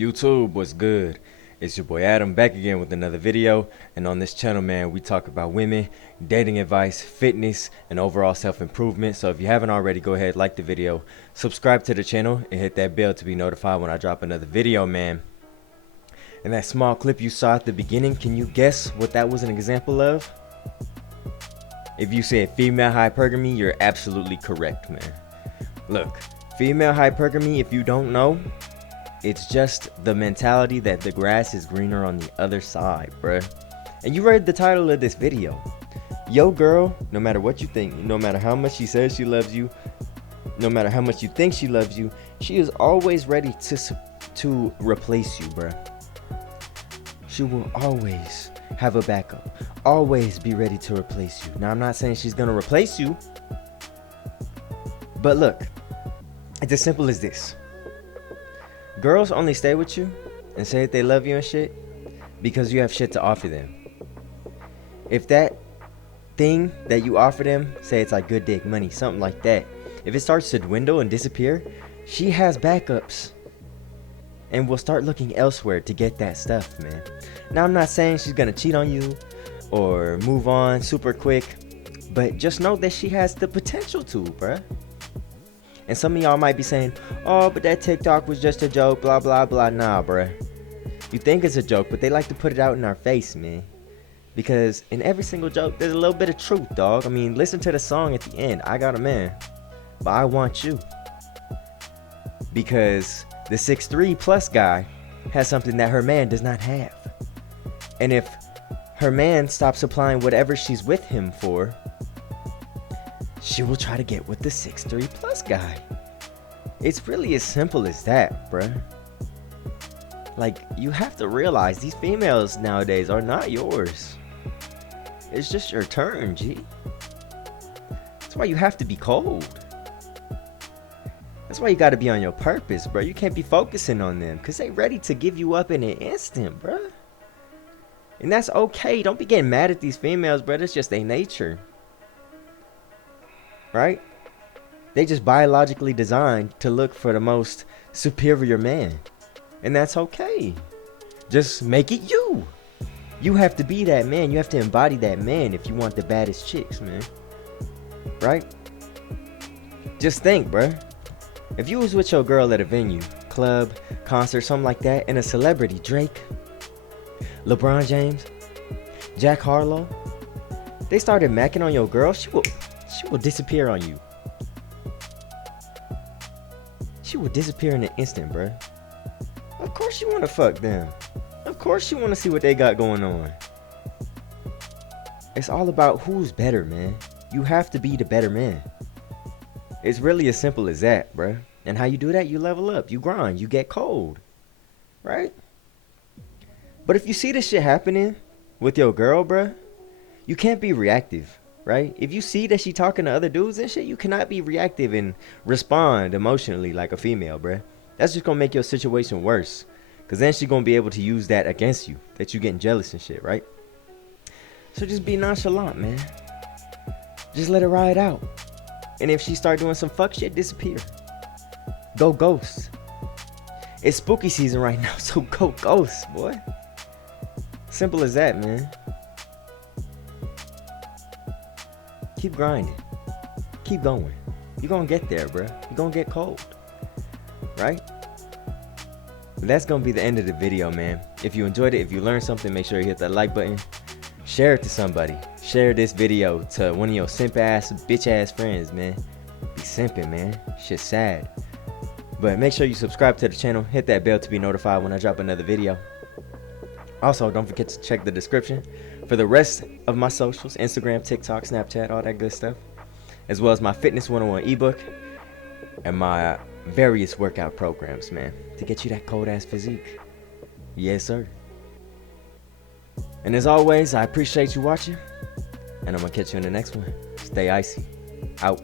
YouTube, what's good? It's your boy Adam back again with another video, and on this channel, man, we talk about women, dating advice, fitness, and overall self-improvement. So if you haven't already, go ahead, like the video, subscribe to the channel, and hit that bell to be notified when I drop another video, man. And that small clip you saw at the beginning, can you guess what that was an example of? If you said female hypergamy, you're absolutely correct, man. Look, female hypergamy, if you don't know, it's just the mentality that the grass is greener on the other side, bruh. And you read the title of this video. Yo girl, no matter what you think, no matter how much she says she loves you, no matter how much you think she loves you, she is always ready to replace you, bruh. She will always have a backup, always be ready to replace you. Now, I'm not saying she's gonna replace you, but look, it's as simple as this. Girls only stay with you and say that they love you and shit because you have shit to offer them. If that thing that you offer them, say it's like good dick, money, something like that, if it starts to dwindle and disappear, she has backups and will start looking elsewhere to get that stuff, man. Now, I'm not saying she's gonna cheat on you or move on super quick, but just know that she has the potential to, bruh. And some of y'all might be saying, oh, but that TikTok was just a joke, blah, blah, blah. Nah, bruh. You think it's a joke, but they like to put it out in our face, man. Because in every single joke, there's a little bit of truth, dog. I mean, listen to the song at the end. I got a man, but I want you. Because the 6'3 plus guy has something that her man does not have. And if her man stops supplying whatever she's with him for, she will try to get with the 6'3 plus guy. It's really as simple as that, bruh. Like, you have to realize these females nowadays are not yours. It's just your turn, G. That's why you have to be cold. That's why you gotta be on your purpose, bro. You can't be focusing on them because they ready to give you up in an instant, bruh. And that's okay. Don't be getting mad at these females, bro. That's just their nature. Right? They just biologically designed to look for the most superior man. And that's okay. Just make it you. You have to be that man. You have to embody that man if you want the baddest chicks, man. Right? Just think, bruh. If you was with your girl at a venue, club, concert, something like that, and a celebrity, Drake, LeBron James, Jack Harlow, they started macking on your girl, she will disappear on you. She will disappear in an instant, bruh. Of course you want to fuck them. Of course you want to see what they got going on. It's all about who's better, man. You have to be the better man. It's really as simple as that, bruh. And how you do that, you level up, you grind, you get cold. Right? But if you see this shit happening with your girl, bruh, you can't be reactive. Right? If you see that she talking to other dudes and shit, you cannot be reactive and respond emotionally like a female, bruh. That's just gonna make your situation worse. Cause then she gonna be able to use that against you, that you getting jealous and shit, right? So just be nonchalant, man. Just let her ride out. And if she start doing some fuck shit, disappear. Go ghost. It's spooky season right now, so go ghost, boy. Simple as that, man. Keep grinding. Keep going. You're gonna get there, bro. You're gonna get cold. Right? That's gonna be the end of the video, man. If you enjoyed it, if you learned something, make sure you hit that like button. Share it to somebody. Share this video to one of your simp ass, bitch ass friends, man. Be simping, man. Shit's sad. But make sure you subscribe to the channel. Hit that bell to be notified when I drop another video. Also, don't forget to check the description for the rest of my socials, Instagram, TikTok, Snapchat, all that good stuff, as well as my Fitness 101 ebook and my various workout programs, man, to get you that cold ass physique. Yes, sir. And as always, I appreciate you watching, and I'm gonna catch you in the next one. Stay icy. Out.